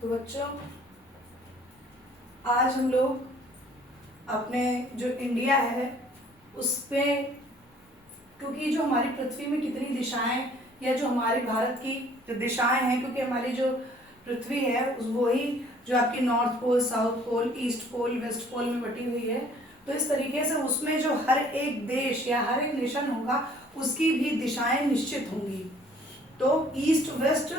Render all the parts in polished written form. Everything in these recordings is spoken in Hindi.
तो बच्चों, आज हम लोग अपने जो इंडिया है उसमें, क्योंकि जो हमारी पृथ्वी में कितनी दिशाएं या जो हमारे भारत की जो दिशाएं हैं, क्योंकि हमारी जो पृथ्वी है वही जो आपकी north pole, south pole, east pole, west pole में बटी हुई है। तो इस तरीके से उसमें जो हर एक देश या हर एक नेशन होगा उसकी भी दिशाएं निश्चित होंगी। तो ईस्ट, वेस्ट,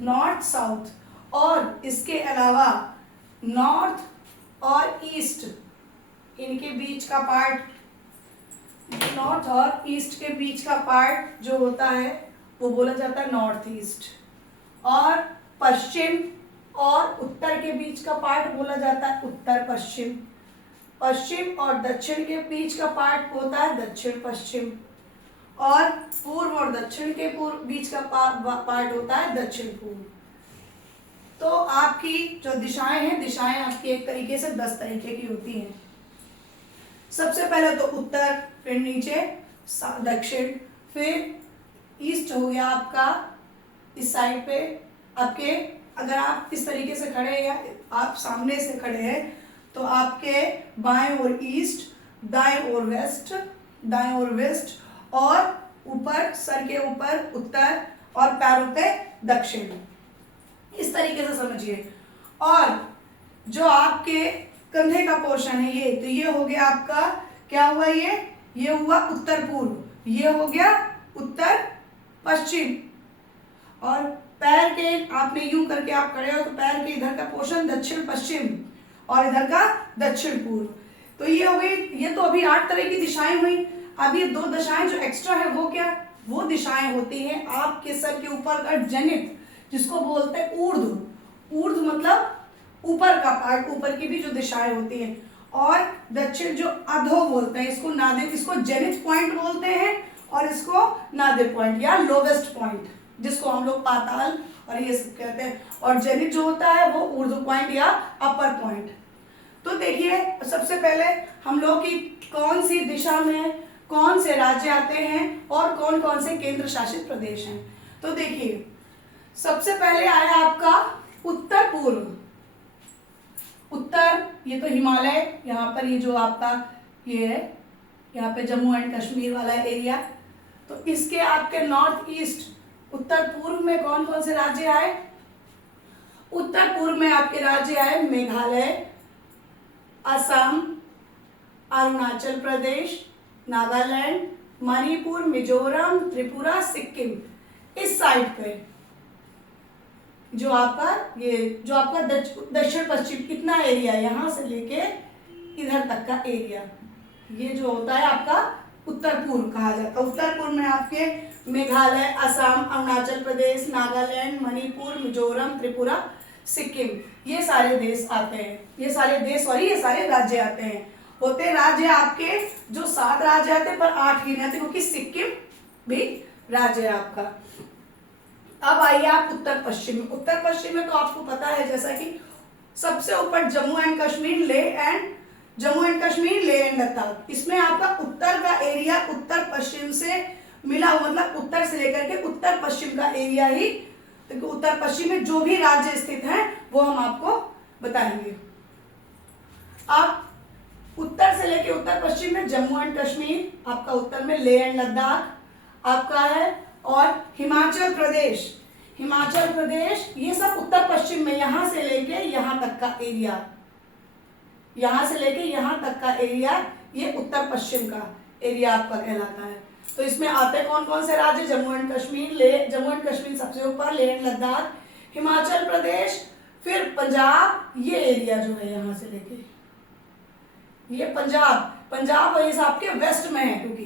नॉर्थ, साउथ, और इसके अलावा नॉर्थ और ईस्ट, इनके बीच का पार्ट, नॉर्थ और ईस्ट के बीच का पार्ट जो होता है वो बोला जाता है नॉर्थ ईस्ट, और पश्चिम और उत्तर के बीच का पार्ट बोला जाता है उत्तर पश्चिम। पश्चिम और दक्षिण के बीच का पार्ट होता है दक्षिण पश्चिम, और पूर्व और दक्षिण के बीच का पार्ट होता है दक्षिण पूर्व। तो आपकी जो दिशाएं हैं, दिशाएं आपकी एक तरीके से 10 तरीके की होती हैं। सबसे पहले तो उत्तर, फिर नीचे दक्षिण, फिर ईस्ट हो गया आपका इस साइड पे आपके। अगर आप इस तरीके से खड़े हैं या आप सामने से खड़े हैं तो आपके बाएं ओर ईस्ट, दाएं ओर वेस्ट, दाएं ओर वेस्ट, और ऊपर सर के ऊपर उत्तर और पैरों पे दक्षिण। इस तरीके से समझिए। और जो आपके कंधे का पोर्शन है ये, तो ये हो गया आपका, क्या हुआ ये हुआ उत्तर पूर्व, ये हो गया उत्तर पश्चिम, और पैर के आपने यूं करके आप खड़े हो तो पैर के इधर का पोर्शन दक्षिण पश्चिम और इधर का दक्षिण पूर्व। तो ये हो गई, ये तो अभी 8 तरह की दिशाएं हुई। अब ये 2 दिशाएं जो एक्स्ट्रा है वो क्या, वो दिशाएं होती हैं आपके सर के ऊपर का जेनिथ, जिसको बोलते हैं ऊर्ध्व। ऊर्ध्व मतलब ऊपर का पार्ट, ऊपर की भी जो दिशाएं होती हैं, और दक्षिण जो अधो बोलते हैं, इसको नादिर, इसको जेनिथ पॉइंट बोलते हैं, और इसको नादिर पॉइंट या लोवेस्ट पॉइंट, जिसको हम लोग पाताल और ये सब कहते हैं, और जेनिथ जो होता है वो ऊर्ध्व पॉइंट या अपर पॉइंट। तो देखिए, सबसे पहले हम लोग की कौन सी दिशा में कौन से राज्य आते हैं और कौन कौन से केंद्र शासित प्रदेश हैं। तो देखिए, सबसे पहले आया आपका उत्तर पूर्व। उत्तर, ये तो हिमालय, यहाँ पर ये जो आपका ये है, यहाँ पे जम्मू एंड कश्मीर वाला एरिया। तो इसके आपके नॉर्थ ईस्ट, उत्तर पूर्व में कौन कौन से राज्य आए। उत्तर पूर्व में आपके राज्य आए मेघालय, असम, अरुणाचल प्रदेश, नागालैंड, मणिपुर, मिजोरम, त्रिपुरा, सिक्किम। इस साइड पे जो आपका दक्षिण पश्चिम इतना एरिया, यहां से लेके इधर तक का एरिया, ये जो होता है आपका उत्तर पूर्व कहा जाता है। उत्तर पूर्व में आपके मेघालय, असम, अरुणाचल प्रदेश, नागालैंड, मणिपुर, मिजोरम, त्रिपुरा, सिक्किम, ये सारे देश आते हैं। ये सारे राज्य आते हैं। होते राज्य आपके जो 7 राज्य आते हैं, पर 8 ही रहते, क्योंकि सिक्किम भी राज्य है आपका। अब आइए आप उत्तर पश्चिम में। उत्तर पश्चिम में तो आपको पता है, जैसा कि सबसे ऊपर जम्मू एंड कश्मीर, ले एंड लद्दाख। इसमें आपका उत्तर का एरिया उत्तर पश्चिम से मिला हुआ, मतलब उत्तर से लेकर के उत्तर पश्चिम का एरिया ही, तो उत्तर पश्चिम में जो भी राज्य स्थित हैं वो हम आपको बताएंगे। अब उत्तर से लेकर उत्तर पश्चिम में जम्मू एंड कश्मीर, आपका उत्तर में ले एंड लद्दाख आपका है, और हिमाचल प्रदेश, ये सब उत्तर पश्चिम में, यहां से लेके यहां तक का एरिया, ये उत्तर पश्चिम का एरिया आपका कहलाता है। तो इसमें आते कौन कौन से राज्य, जम्मू एंड कश्मीर सबसे ऊपर, ले एंड लद्दाख, हिमाचल प्रदेश, फिर पंजाब, ये एरिया जो है यहां से लेके ये पंजाब और ये आपके वेस्ट में है, क्योंकि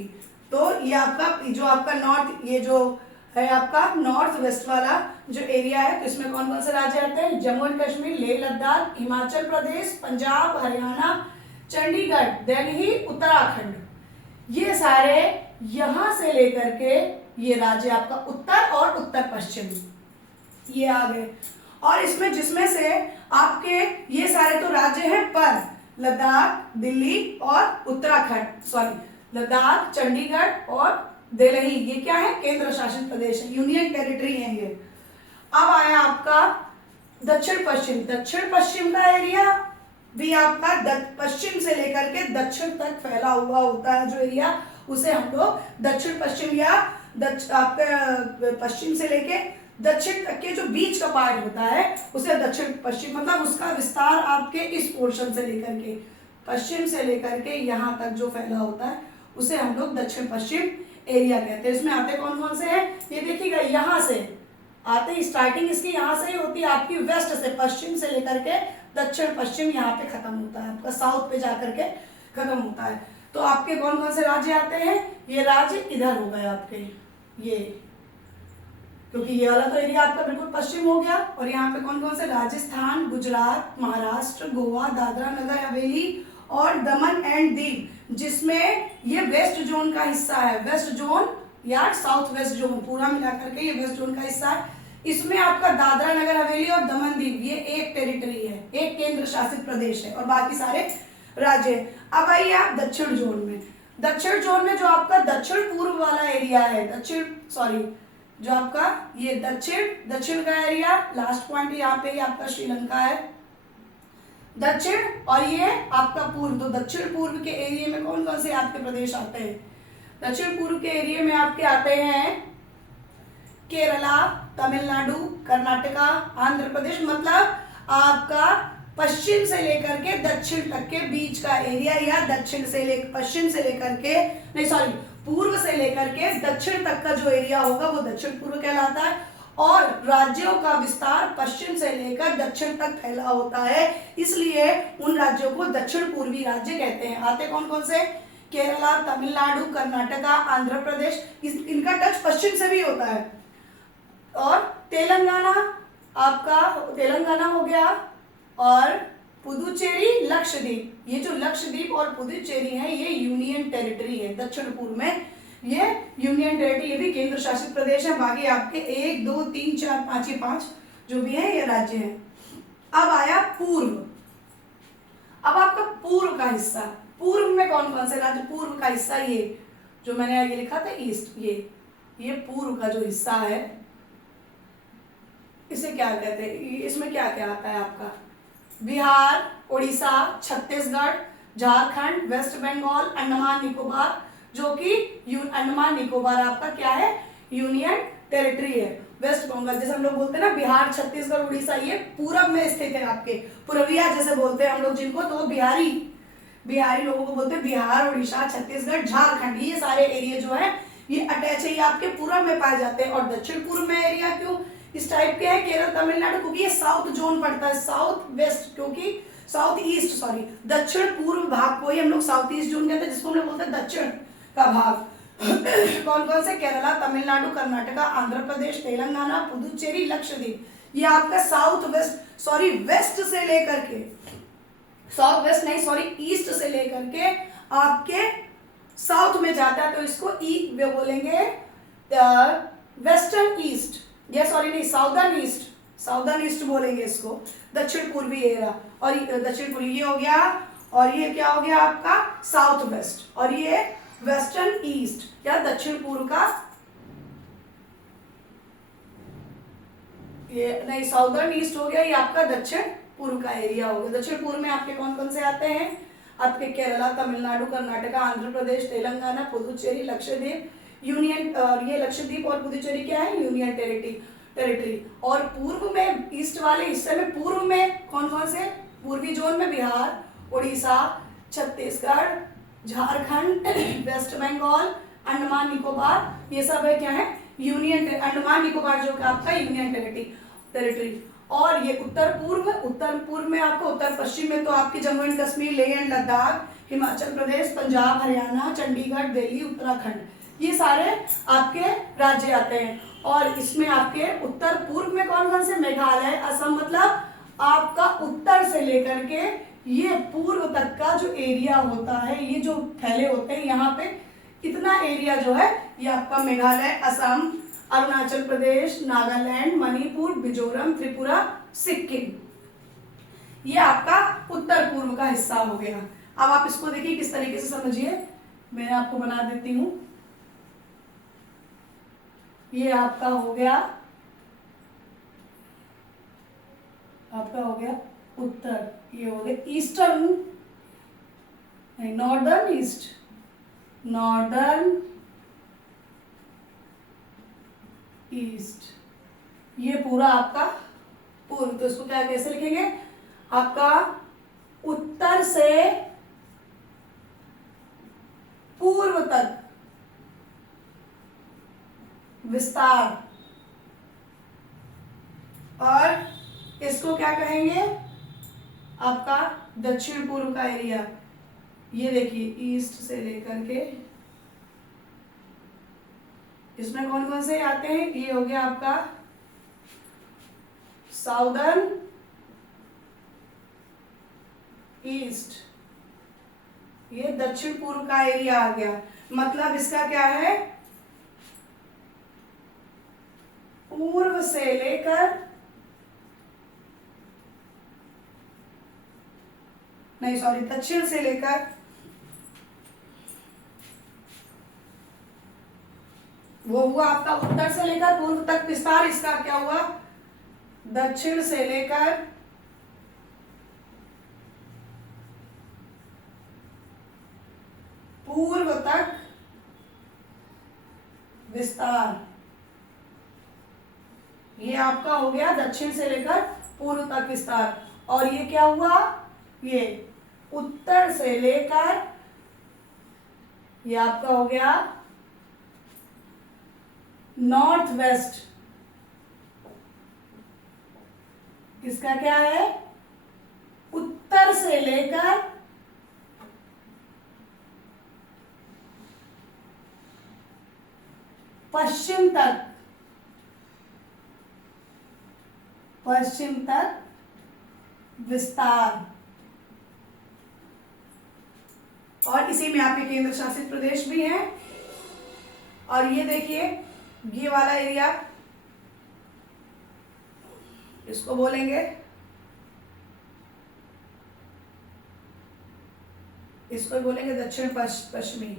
तो ये आपका नॉर्थ, ये जो है आपका नॉर्थ वेस्ट वाला जो एरिया है, तो इसमें कौन कौन से राज्य आते हैं, जम्मू एंड कश्मीर, लेह लद्दाख, हिमाचल प्रदेश, पंजाब, हरियाणा, चंडीगढ़, दिल्ली, उत्तराखंड, ये सारे यहां से लेकर के ये राज्य आपका उत्तर और उत्तर पश्चिम ये आ गए। और इसमें जिसमें से आपके ये सारे तो राज्य हैं, पर लद्दाख, दिल्ली और उत्तराखंड, लद्दाख, चंडीगढ़ और दिल्ली, ये क्या है, केंद्र शासित प्रदेश है, यूनियन टेरिटरी है ये। अब आया आपका दक्षिण पश्चिम, दक्षिण पश्चिम का एरिया भी आपका पश्चिम से लेकर के दक्षिण तक फैला हुआ होता है जो एरिया, उसे हम लोग दक्षिण पश्चिम या आपका पश्चिम से लेके दक्षिण तक के जो बीच का पार्ट होता है उसे दक्षिण पश्चिम, मतलब उसका विस्तार आपके इस पोर्शन से लेकर के पश्चिम से लेकर के यहाँ तक जो फैला होता है उसे हम लोग दक्षिण पश्चिम एरिया कहते हैं। इसमें आते कौन कौन से हैं, ये देखिएगा, यहाँ से आते ही स्टार्टिंग इसकी यहाँ से ही होती है आपकी, वेस्ट से पश्चिम से लेकर के दक्षिण पश्चिम यहाँ पे खत्म होता है, आपका साउथ पे जाकर के खत्म होता है। तो आपके कौन कौन से राज्य आते हैं, ये राज्य इधर हो गए आपके, ये क्योंकि ये वाला तो एरिया आपका बिल्कुल पश्चिम हो गया। और यहाँ पे कौन कौन से, राजस्थान, गुजरात, महाराष्ट्र, गोवा, दादरा नगर हवेली और दमन एंड दीव, जिसमें ये वेस्ट जोन का हिस्सा है, वेस्ट जोन या साउथ वेस्ट जोन पूरा मिलाकर के ये वेस्ट जोन का हिस्सा है। इसमें आपका दादरा नगर हवेली और दमन दीव ये एक टेरिटरी है, एक केंद्र शासित प्रदेश है और बाकी सारे राज्य। अब आइए आप दक्षिण जोन में, दक्षिण जोन में जो आपका दक्षिण पूर्व वाला एरिया है, जो आपका ये दक्षिण का एरिया, लास्ट पॉइंट यहाँ पे आपका श्रीलंका है दक्षिण, और ये आपका पूर्व। तो दक्षिण पूर्व के एरिया में कौन कौन से आपके प्रदेश आते हैं, दक्षिण पूर्व के एरिया में आपके आते हैं केरला, तमिलनाडु, कर्नाटका, आंध्र प्रदेश, मतलब आपका पश्चिम से लेकर के दक्षिण तक के बीच का एरिया, या पश्चिम से लेकर के पूर्व से लेकर के दक्षिण तक का जो एरिया होगा वो दक्षिण पूर्व कहलाता है। और राज्यों का विस्तार पश्चिम से लेकर दक्षिण तक फैला होता है, इसलिए उन राज्यों को दक्षिण पूर्वी राज्य कहते हैं। आते कौन कौन से, केरला, तमिलनाडु, कर्नाटका, आंध्र प्रदेश, इनका टच पश्चिम से भी होता है। और तेलंगाना, आपका तेलंगाना हो गया, और पुदुचेरी, लक्षद्वीप, ये जो लक्षद्वीप और पुदुचेरी है ये यूनियन टेरिटरी है दक्षिण पूर्व में, ये यूनियन टेरिटरी, ये भी केंद्र शासित प्रदेश है। बाकी आपके 1 2 3 4 5 ये 5 जो भी है ये राज्य है। अब आया पूर्व, अब आपका पूर्व का हिस्सा, पूर्व में कौन कौन से राज्य, पूर्व का हिस्सा ये जो मैंने आगे लिखा था ईस्ट, ये पूर्व का जो हिस्सा है इसे क्या कहते हैं, इसमें क्या क्या आता है आपका, बिहार, उड़ीसा, छत्तीसगढ़, झारखंड, वेस्ट बंगाल, अंडमान निकोबार, जो कि अंडमान निकोबार आपका क्या है, यूनियन टेरिटरी है। वेस्ट बंगाल जैसे हम लोग बोलते हैं ना, बिहार, छत्तीसगढ़, उड़ीसा, ये पूरब में स्थित है आपके, पूर्विया जैसे बोलते हैं हम लोग जिनको, तो बिहारी लोगों को बोलते हैं। बिहार, उड़ीसा, छत्तीसगढ़, झारखंड, ये सारे एरिया जो है ये अटैच है, ये आपके पूर्व में पाए जाते हैं। और दक्षिण पूर्व में एरिया क्यों इस टाइप के है, केरल, तमिलनाडु, क्योंकि ये साउथ जोन पड़ता है, साउथ वेस्ट, क्योंकि साउथ ईस्ट दक्षिण पूर्व भाग को ही हम लोग साउथ ईस्ट जोन कहते हैं, जिसको हम लोग बोलते हैं दक्षिण का भाग। कौन कौन से, केरला, तमिलनाडु, कर्नाटका, आंध्र प्रदेश, तेलंगाना, पुदुचेरी, लक्षद्वीप, ये आपका साउथ वेस्ट, वेस्ट से लेकर के, साउथ वेस्ट नहीं, ईस्ट से लेकर के आपके साउथ में जाता है, तो इसको बोलेंगे वेस्टर्न ईस्ट, या साउदर्न ईस्ट बोलेंगे इसको, दक्षिण पूर्वी एरिया। और दक्षिण पूर्वी ये हो गया, और ये क्या हो गया आपका साउथ वेस्ट, और ये वेस्टर्न ईस्ट या दक्षिण पूर्व का, ये नहीं साउदर्न ईस्ट हो गया, ये आपका दक्षिण पूर्व का एरिया हो गया। दक्षिण पूर्व में आपके कौन कौन से आते हैं, आपके केरला, तमिलनाडु, कर्नाटका, आंध्र प्रदेश, तेलंगाना, पुदुचेरी, लक्षद्वीप, यूनियन, और ये लक्षद्वीप और पुदुचेरी क्या है, यूनियन टेरिटरी। और पूर्व में, ईस्ट वाले हिस्से में पूर्व में कौन कौन से, पूर्वी जोन में बिहार, उड़ीसा, छत्तीसगढ़, झारखंड, वेस्ट बंगाल, अंडमान निकोबार, ये सब है क्या है, यूनियन, अंडमान निकोबार जो आपका यूनियन टेरिटरी। और ये उत्तर पूर्व में आपको, उत्तर पश्चिम में तो आपके जम्मू एंड कश्मीर, लेह एंड लद्दाख, हिमाचल प्रदेश, पंजाब, हरियाणा, चंडीगढ़, दिल्ली, उत्तराखंड, ये सारे आपके राज्य आते हैं। और इसमें आपके उत्तर पूर्व में कौन कौन से, मेघालय, असम, मतलब आपका उत्तर से लेकर के ये पूर्व तक का जो एरिया होता है, ये जो फैले होते हैं यहाँ पे, इतना एरिया जो है ये आपका मेघालय, असम, अरुणाचल प्रदेश, नागालैंड, मणिपुर, मिजोरम, त्रिपुरा, सिक्किम, ये आपका उत्तर पूर्व का हिस्सा हो गया। अब आप इसको देखिए किस तरीके से समझिए, मैं आपको बना देती हूं। ये आपका हो गया आपका हो गया उत्तर, ये हो गया eastern, northern east, northern east, ये पूरा आपका पूर्व। तो इसको क्या कैसे लिखेंगे, आपका उत्तर से पूर्व तक विस्तार, और इसको क्या कहेंगे, आपका दक्षिण पूर्व का एरिया। ये देखिए ईस्ट से लेकर के, इसमें कौन कौन से आते हैं, ये हो गया आपका साउदर्न ईस्ट, ये दक्षिण पूर्व का एरिया आ गया। मतलब इसका क्या है, पूर्व से लेकर, नहीं सॉरी, दक्षिण से लेकर, वो हुआ आपका उत्तर से लेकर पूर्व तक विस्तार। इसका क्या हुआ, दक्षिण से लेकर पूर्व तक विस्तार, ये आपका हो गया दक्षिण से लेकर पूर्व तक विस्तार। और ये क्या हुआ, ये उत्तर से लेकर, ये आपका हो गया नॉर्थ वेस्ट, इसका क्या है, उत्तर से लेकर पश्चिम तक, पश्चिम तक विस्तार। और इसी में आपके केंद्र शासित प्रदेश भी हैं। और ये देखिए ये वाला एरिया, इसको बोलेंगे, इसको बोलेंगे दक्षिण पश्चिमी।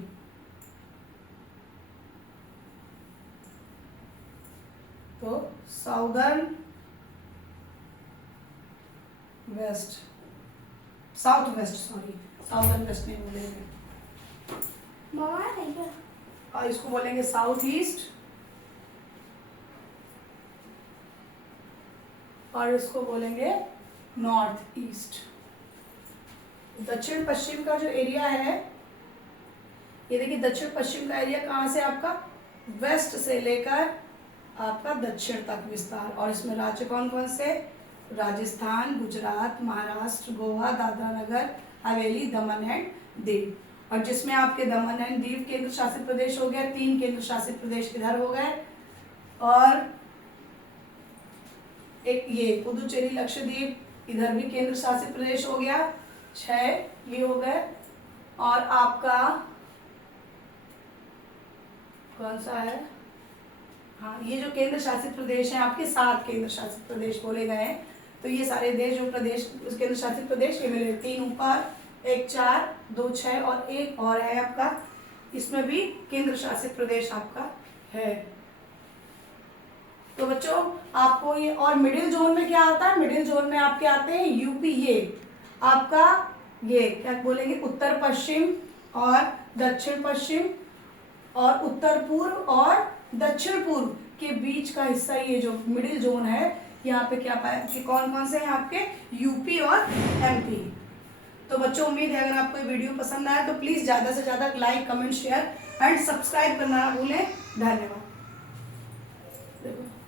तो southern west, south west, sorry southern west नहीं बोलेंगे, और इसको बोलेंगे साउथ ईस्ट, और इसको बोलेंगे नॉर्थ ईस्ट। दक्षिण पश्चिम का जो एरिया है, ये देखिए दक्षिण पश्चिम का एरिया कहाँ से, आपका वेस्ट से लेकर आपका दक्षिण तक विस्तार। और इसमें राज्य कौन कौन से, राजस्थान, गुजरात, महाराष्ट्र, गोवा, दादरा नगर हवेली, दमन एंड दीव। और जिसमें आपके दमन एंड दीव केंद्र शासित प्रदेश हो गया, 3 केंद्र शासित प्रदेश इधर हो गए, और एक ये पुदुचेरी लक्षद्वीप इधर भी केंद्र शासित प्रदेश हो गया, 6 ये हो गए। और आपका कौन सा है, हाँ ये जो केंद्र शासित प्रदेश हैं आपके 7 केंद्र शासित प्रदेश बोले गए हैं। तो ये सारे देश जो प्रदेश केंद्र शासित प्रदेश ये मिले, 3 ऊपर, 1 4, 2 6 और 1 और है आपका, इसमें भी केंद्र शासित प्रदेश आपका है। तो बच्चों आपको ये, और मिडिल जोन में क्या आता है, मिडिल जोन में आपके आते हैं यूपी, ये आपका ये क्या बोलेंगे, उत्तर पश्चिम और दक्षिण पश्चिम और उत्तर पूर्व और दक्षिण पूर्व के बीच का हिस्सा, ये जो मिडिल जोन है, यहाँ पे क्या पाया कि कौन कौन से हैं आपके, यूपी और एमपी। तो बच्चों उम्मीद है अगर आपको ये वीडियो पसंद आया तो प्लीज ज्यादा से ज्यादा like, comment, share and subscribe करना ना भूलें। धन्यवाद।